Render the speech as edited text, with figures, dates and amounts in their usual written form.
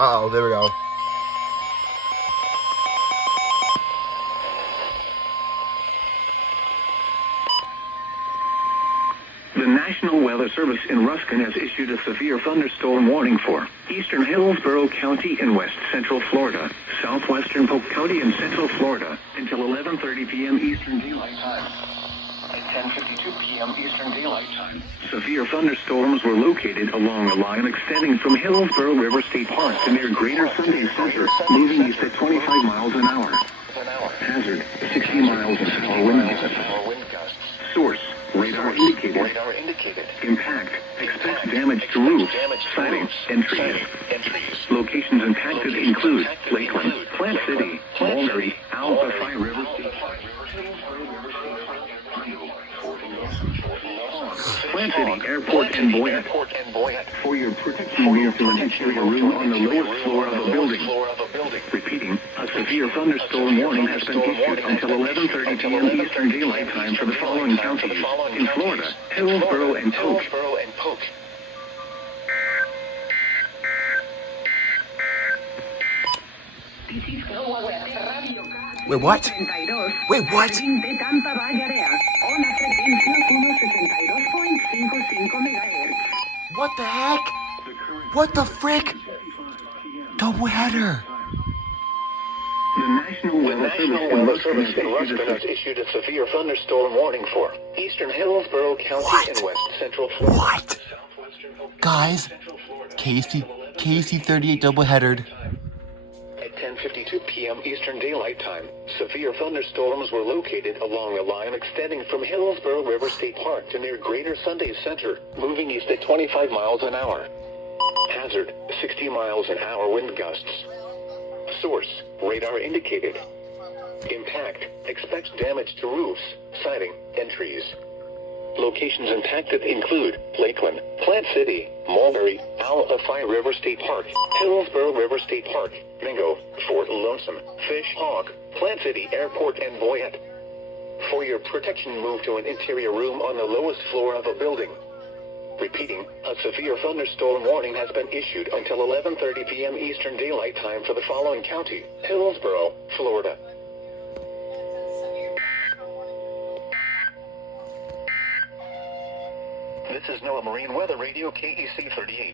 Uh-oh, there we go. The National Weather Service in Ruskin has issued a severe thunderstorm warning for eastern Hillsborough County in west central Florida, southwestern Polk County in central Florida until 11:30 p.m. Eastern Daylight Time. At 10:52 p.m. Eastern Daylight Time, severe thunderstorms were located along a line extending from Hillsborough River State Park to near Greater Sunday Center, moving east at 25 miles an hour. Hazard, 60 miles an hour wind gusts. Source, radar indicated. Impact, expects damage to roofs, siding, and trees. Locations impacted include Lakeland, Plant City, Mulberry, Alpha River State Park. Plant City, Airport, and Boyette. For your protection, move to an interior room on the lowest floor of a building. Repeating, a severe thunderstorm warning has been issued until 11:30 p.m. Eastern Daylight Time for the following counties in Florida: Hillsborough and Polk. Wait, what? Wait, what? What the heck? What the frick? Doubleheader. The National Weather Service in Ruskin has issued a severe thunderstorm warning for eastern Hillsborough County and west central Florida. What? Guys, KEC38 doubleheadered. At 10:52 p.m. Eastern Daylight Time, severe thunderstorms were located along a line extending from Hillsborough River State Park to near Greater Sunday Center, moving east at 25 miles an hour. Hazard, 60 miles an hour wind gusts. Source, radar indicated. Impact, expects damage to roofs, siding, and trees. Locations impacted include Lakeland, Plant City, Mulberry, Alpha River State Park, Hillsborough River State Park, Mingo, Fort Lonesome, Fish Hawk, Plant City Airport, and Boyette. For your protection, move to an interior room on the lowest floor of a building. Repeating, a severe thunderstorm warning has been issued until 11:30 p.m. Eastern Daylight Time for the following county: Hillsborough, Florida. This is NOAA Marine Weather Radio KEC38.